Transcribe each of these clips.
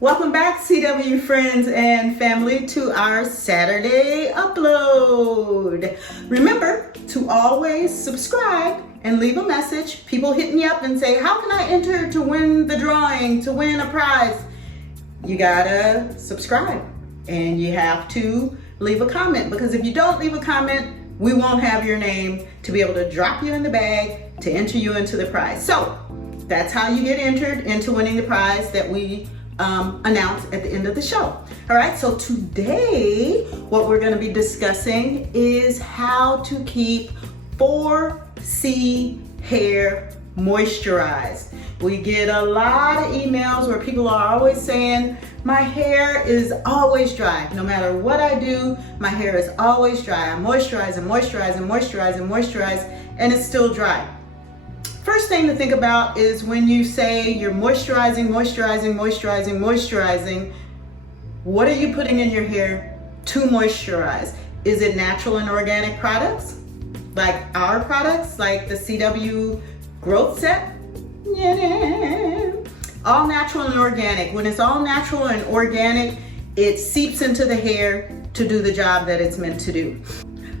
Welcome back, CW friends and family, to our Saturday upload. Remember to always subscribe and leave a message. People hit me up and say, how can I enter to win the drawing, to win a prize? You gotta subscribe and you have to leave a comment, because if you don't leave a comment, we won't have your name to be able to drop you in the bag to enter you into the prize. So that's how you get entered into winning the prize that we announce at the end of the show. All right, so today what we're going to be discussing is how to keep 4C hair moisturized. We get a lot of emails where people are always saying, my hair is always dry. No matter what I do, my hair is always dry. I moisturize and moisturize and moisturize and moisturize, and it's still dry. First thing to think about is when you say you're moisturizing, moisturizing, moisturizing, moisturizing, what are you putting in your hair to moisturize? Is it natural and organic products? Like our products, like the CW growth set? Yeah. All natural and organic. When it's all natural and organic, it seeps into the hair to do the job that it's meant to do.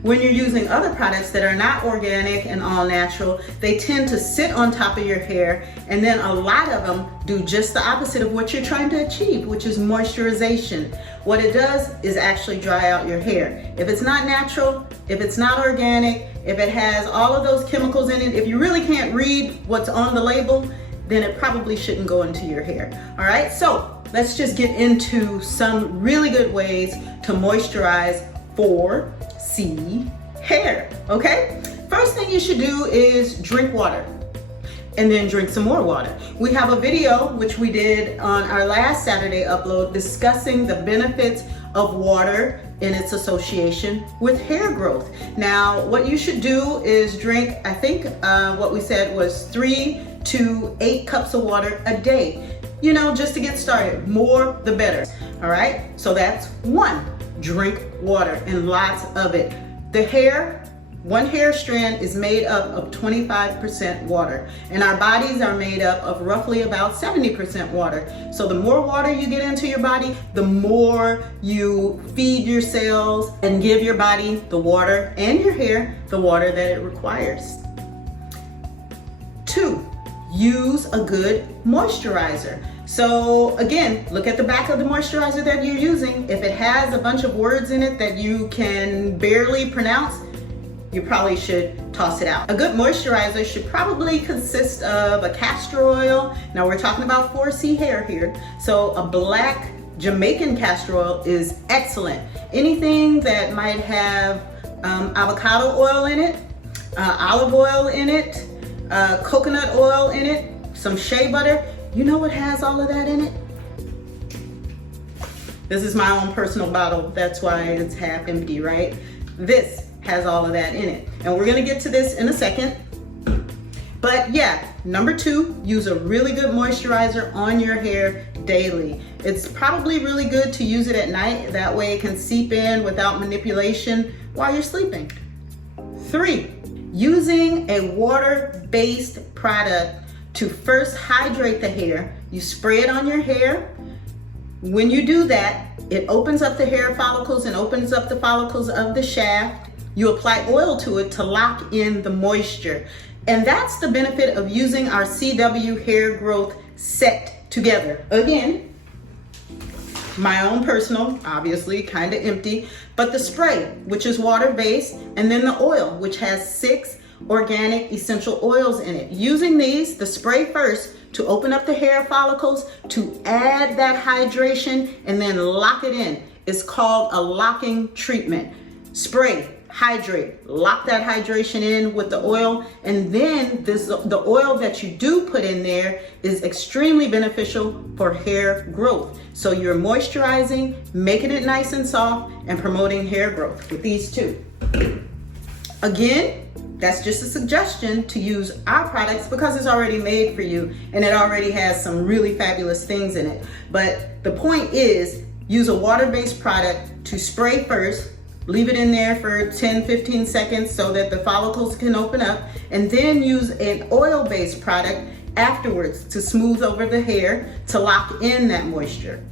When you're using other products that are not organic and all natural, they tend to sit on top of your hair, and then a lot of them do just the opposite of what you're trying to achieve, which is moisturization. What it does is actually dry out your hair. If it's not natural, if it's not organic, if it has all of those chemicals in it, if you really can't read what's on the label, then it probably shouldn't go into your hair. All right, so let's just get into some really good ways to moisturize 4C hair, okay? First thing you should do is drink water and then drink some more water. We have a video which we did on our last Saturday upload discussing the benefits of water in its association with hair growth. Now, what you should do is drink, I think what we said was 3 to 8 cups of water a day, you know, just to get started. More the better. All right, so that's 1. Drink water, and lots of it. The hair, one hair strand is made up of 25% water, and our bodies are made up of roughly about 70% water. So the more water you get into your body, the more you feed your cells and give your body the water, and your hair the water that it requires. 2, use a good moisturizer. So again, look at the back of the moisturizer that you're using. If it has a bunch of words in it that you can barely pronounce, you probably should toss it out. A good moisturizer should probably consist of a castor oil. Now we're talking about 4C hair here. So a black Jamaican castor oil is excellent. Anything that might have avocado oil in it, olive oil in it, coconut oil in it, some shea butter. You know what has all of that in it? This is my own personal bottle. That's why it's half empty, right? This has all of that in it. And we're gonna get to this in a second. But yeah, number 2, use a really good moisturizer on your hair daily. It's probably really good to use it at night. That way it can seep in without manipulation while you're sleeping. 3, using a water-based product to first hydrate the hair. You spray it on your hair. When you do that, it opens up the hair follicles and opens up the follicles of the shaft. You apply oil to it to lock in the moisture. And that's the benefit of using our CW hair growth set together. Again, my own personal, obviously kind of empty, but the spray, which is water-based, and then the oil, which has 6 organic essential oils in it. Using these, the spray first to open up the hair follicles, to add that hydration, and then lock it in. It's called a locking treatment. Spray, hydrate, lock that hydration in with the oil, and then the oil that you do put in there is extremely beneficial for hair growth. So you're moisturizing, making it nice and soft, and promoting hair growth with these 2. Again, that's just a suggestion to use our products because it's already made for you and it already has some really fabulous things in it. But the point is, use a water-based product to spray first, leave it in there for 10-15 seconds so that the follicles can open up, and then use an oil-based product afterwards to smooth over the hair to lock in that moisture.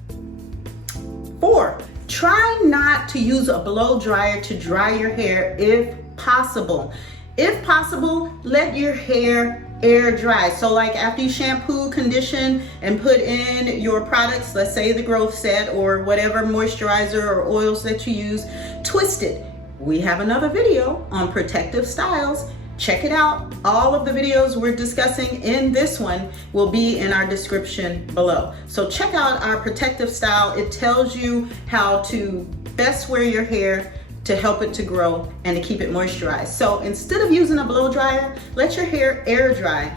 4, try not to use a blow dryer to dry your hair if possible. If possible, let your hair air dry. So like after you shampoo, condition, and put in your products, let's say the growth set or whatever moisturizer or oils that you use, twist it. We have another video on protective styles. Check it out. All of the videos we're discussing in this one will be in our description below. So check out our protective style. It tells you how to best wear your hair to help it to grow and to keep it moisturized. So instead of using a blow dryer, let your hair air dry.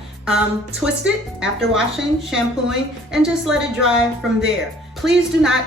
Twist it after washing, shampooing, and just let it dry from there. Please do not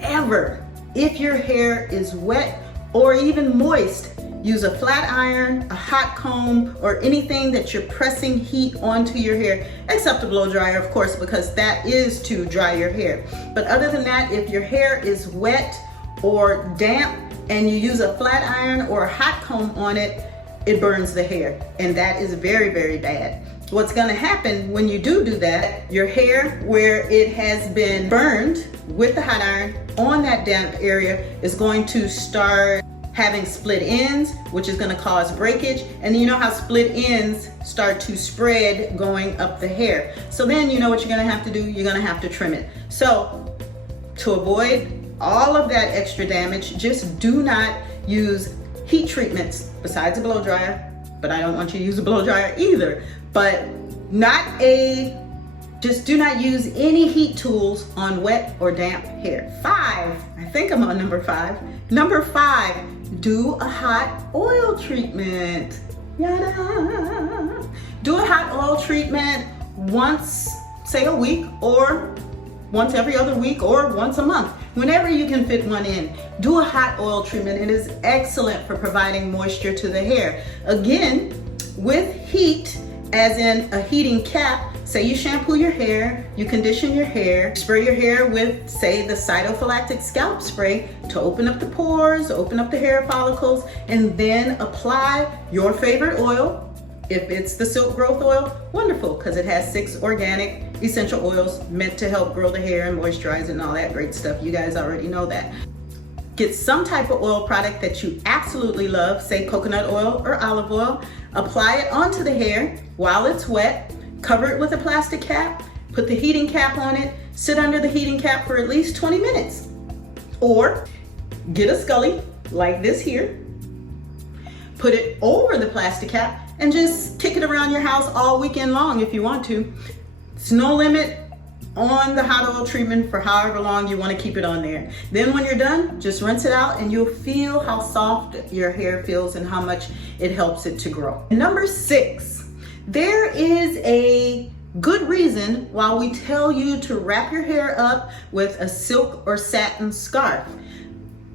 ever, if your hair is wet or even moist, use a flat iron, a hot comb, or anything that you're pressing heat onto your hair, except a blow dryer, of course, because that is to dry your hair. But other than that, if your hair is wet or damp and you use a flat iron or a hot comb on it, it burns the hair, and that is very, very bad. What's gonna happen when you do that, your hair where it has been burned with the hot iron on that damp area is going to start having split ends, which is gonna cause breakage. And you know how split ends start to spread going up the hair. So then you know what you're gonna have to do, you're gonna have to trim it. So to avoid all of that extra damage, just do not use heat treatments besides a blow dryer, but I don't want you to use a blow dryer either. But just do not use any heat tools on wet or damp hair. 5, I think I'm on number 5. Number 5, do a hot oil treatment. Yada. Do a hot oil treatment once, say a week, or once every other week, or once a month. Whenever you can fit one in, do a hot oil treatment. It is excellent for providing moisture to the hair. Again, with heat, as in a heating cap, say you shampoo your hair, you condition your hair, spray your hair with, say, the cytophilactic scalp spray to open up the pores, open up the hair follicles, and then apply your favorite oil. If it's the silk growth oil, wonderful, because it has 6 organic essential oils meant to help grow the hair and moisturize and all that great stuff. You guys already know that. Get some type of oil product that you absolutely love, say coconut oil or olive oil, apply it onto the hair while it's wet, cover it with a plastic cap, put the heating cap on it, sit under the heating cap for at least 20 minutes. Or get a scully like this here, put it over the plastic cap, and just kick it around your house all weekend long if you want to. It's no limit on the hot oil treatment for however long you want to keep it on there. Then when you're done, just rinse it out and you'll feel how soft your hair feels and how much it helps it to grow. Number 6, there is a good reason why we tell you to wrap your hair up with a silk or satin scarf.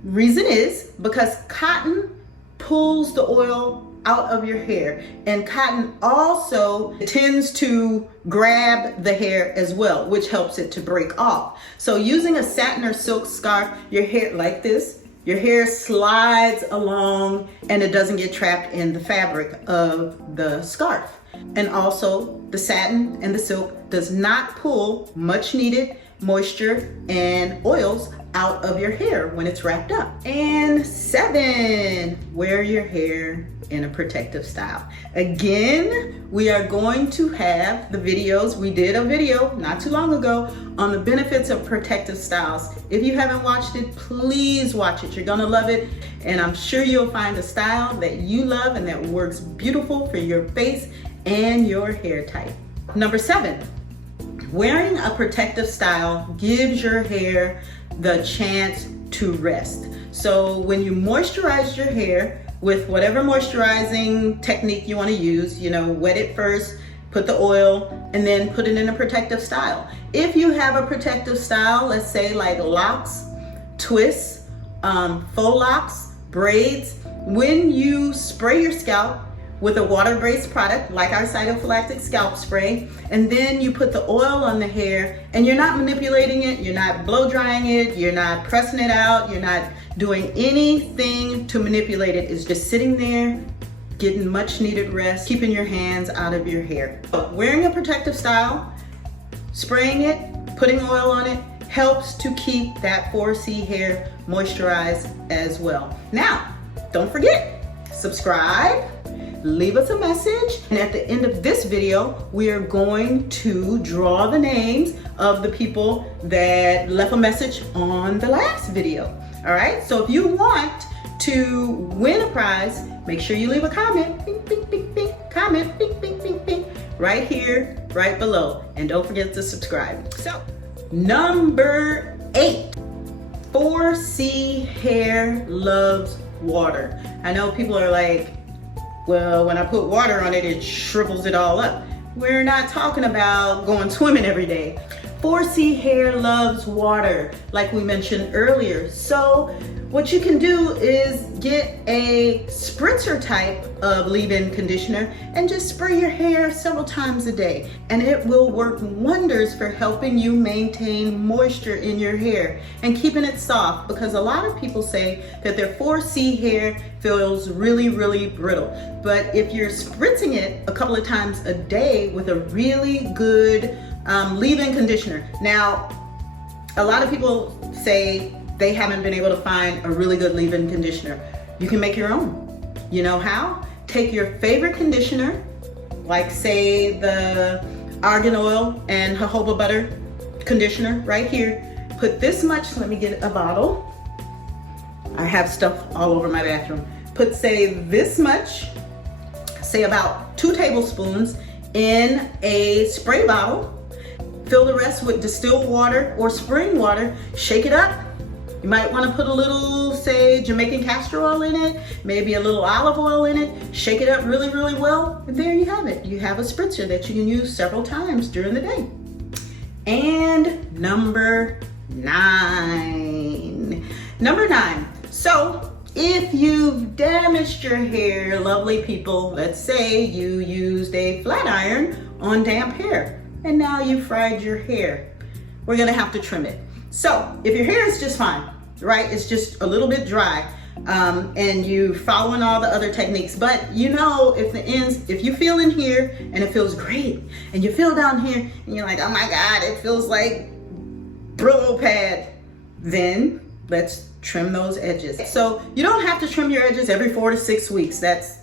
Reason is because cotton pulls the oil out of your hair, and cotton also tends to grab the hair as well, which helps it to break off. So using a satin or silk scarf, your hair like this, your hair slides along and it doesn't get trapped in the fabric of the scarf. And also the satin and the silk does not pull much needed moisture and oils out of your hair when it's wrapped up. And 7, wear your hair in a protective style. Again, we are going to have the videos. We did a video not too long ago on the benefits of protective styles. If you haven't watched it, please watch it. You're gonna love it, and I'm sure you'll find a style that you love and that works beautiful for your face and your hair type. Number 7, wearing a protective style gives your hair the chance to rest. So when you moisturize your hair with whatever moisturizing technique you want to use, you know, wet it first, put the oil, and then put it in a protective style. If you have a protective style, let's say like locks, twists, faux locks, braids, when you spray your scalp with a water-based product like our cytophilactic scalp spray, and then you put the oil on the hair, and you're not manipulating it, you're not blow drying it, you're not pressing it out, you're not doing anything to manipulate it. It's just sitting there getting much needed rest, keeping your hands out of your hair. So, wearing a protective style, spraying it, putting oil on it, helps to keep that 4C hair moisturized as well. Now, don't forget, subscribe, leave us a message, and at the end of this video, we are going to draw the names of the people that left a message on the last video. All right, so if you want to win a prize, make sure you leave a comment, bing, bing, bing, bing, comment, bing, bing, bing, bing, right here, right below, and don't forget to subscribe. So, number 8, 4C hair loves water. I know people are like, well, when I put water on it, it shrivels it all up. We're not talking about going swimming every day. 4C hair loves water, like we mentioned earlier. So what you can do is get a spritzer type of leave-in conditioner and just spray your hair several times a day. And it will work wonders for helping you maintain moisture in your hair and keeping it soft, because a lot of people say that their 4C hair feels really, really brittle. But if you're spritzing it a couple of times a day with a really good leave-in conditioner. Now, a lot of people say they haven't been able to find a really good leave-in conditioner. You can make your own. You know how? Take your favorite conditioner, like say the argan oil and jojoba butter conditioner right here. Put this much, let me get a bottle. I have stuff all over my bathroom. Put say this much, say about 2 tablespoons in a spray bottle. Fill the rest with distilled water or spring water, shake it up. You might want to put a little, say, Jamaican castor oil in it, maybe a little olive oil in it, shake it up really, really well, and there you have it. You have a spritzer that you can use several times during the day. And number 9. Number 9. So, if you've damaged your hair, lovely people, let's say you used a flat iron on damp hair, and now you fried your hair, we're gonna have to trim it. So if your hair is just fine, right? It's just a little bit dry, and you following all the other techniques, but you know, if you feel in here and it feels great, and you feel down here and you're like, oh my God, it feels like Brillo pad, then let's trim those edges. So you don't have to trim your edges every 4 to 6 weeks. That's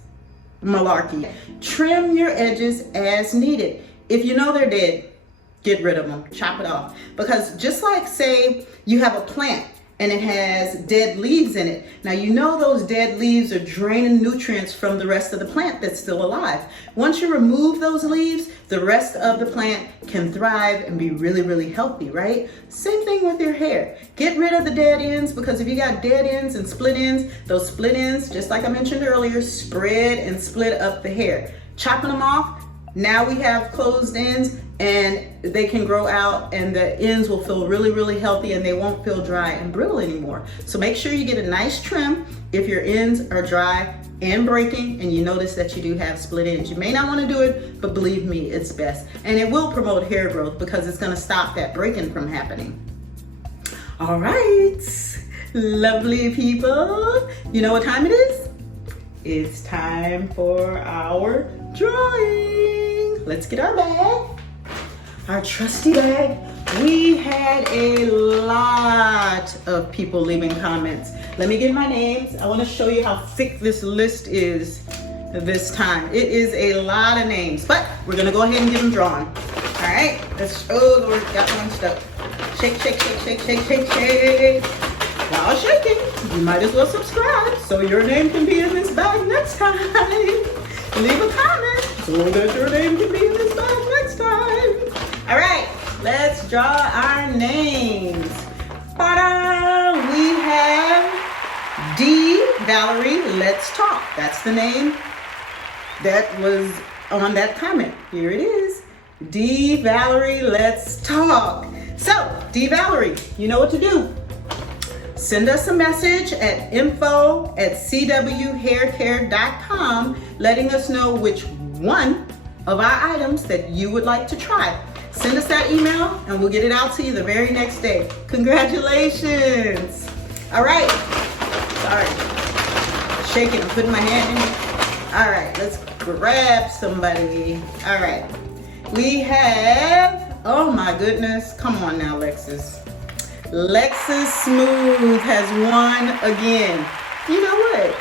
malarkey. Trim your edges as needed. If you know they're dead, get rid of them, chop it off. Because just like say you have a plant and it has dead leaves in it. Now you know those dead leaves are draining nutrients from the rest of the plant that's still alive. Once you remove those leaves, the rest of the plant can thrive and be really, really healthy, right? Same thing with your hair. Get rid of the dead ends, because if you got dead ends and split ends, those split ends, just like I mentioned earlier, spread and split up the hair. Chopping them off, now we have closed ends and they can grow out, and the ends will feel really, really healthy and they won't feel dry and brittle anymore. So make sure you get a nice trim if your ends are dry and breaking and you notice that you do have split ends. You may not want to do it, but believe me, it's best. And it will promote hair growth because it's going to stop that breaking from happening. All right, lovely people. You know what time it is? It's time for our drawing. Let's get our bag, our trusty bag. We had a lot of people leaving comments. Let me get my names. I want to show you how thick this list is this time. It is a lot of names, but we're gonna go ahead and get them drawn. All right, let's, oh Lord, got one stuck. Shake, shake, shake, shake, shake, shake, shake. While shaking, you might as well subscribe so your name can be in this bag next time. Leave a comment so that your name can be in this bag next time. All right, let's draw our names. Ta-da! We have D. Valerie, let's talk. That's the name that was on that comment. Here it is. D. Valerie, let's talk. So, D. Valerie, you know what to do. Send us a message at info@CWHAIRCARE.com letting us know which one of our items that you would like to try. Send us that email and we'll get it out to you the very next day. Congratulations. All right. Sorry. Shaking, I'm putting my hand in. All right, let's grab somebody. All right, we have, oh my goodness, come on now, Lexxus. Lexxus Smooth has won again. You know what?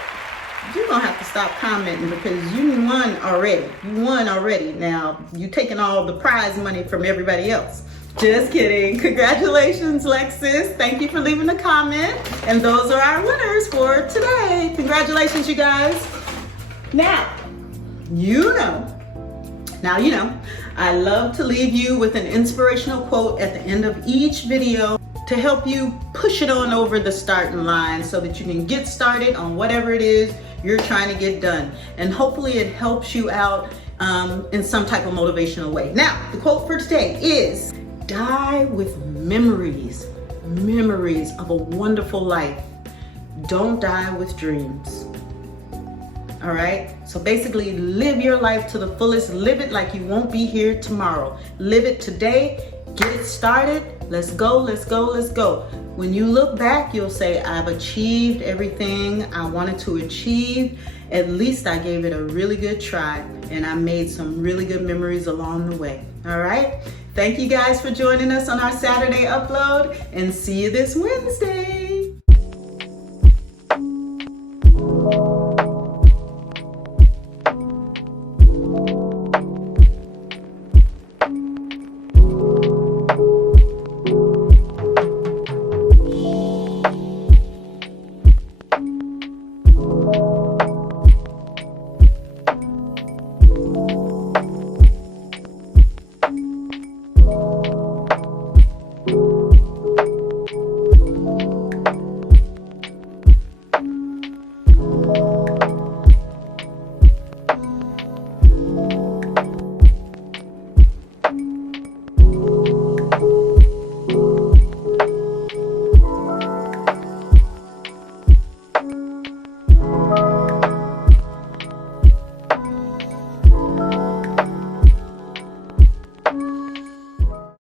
You're gonna have to stop commenting because you won already. You won already. Now, you taking all the prize money from everybody else. Just kidding. Congratulations, Lexxus. Thank you for leaving a comment. And those are our winners for today. Congratulations, you guys. Now, you know, I love to leave you with an inspirational quote at the end of each video to help you push it on over the starting line so that you can get started on whatever it is you're trying to get done. And hopefully it helps you out in some type of motivational way. Now, the quote for today is, die with memories of a wonderful life. Don't die with dreams. All right, so basically live your life to the fullest. Live it like you won't be here tomorrow. Live it today, get it started. Let's go, let's go, let's go. When you look back, you'll say, I've achieved everything I wanted to achieve. At least I gave it a really good try and I made some really good memories along the way. All right, thank you guys for joining us on our Saturday upload and see you this Wednesday.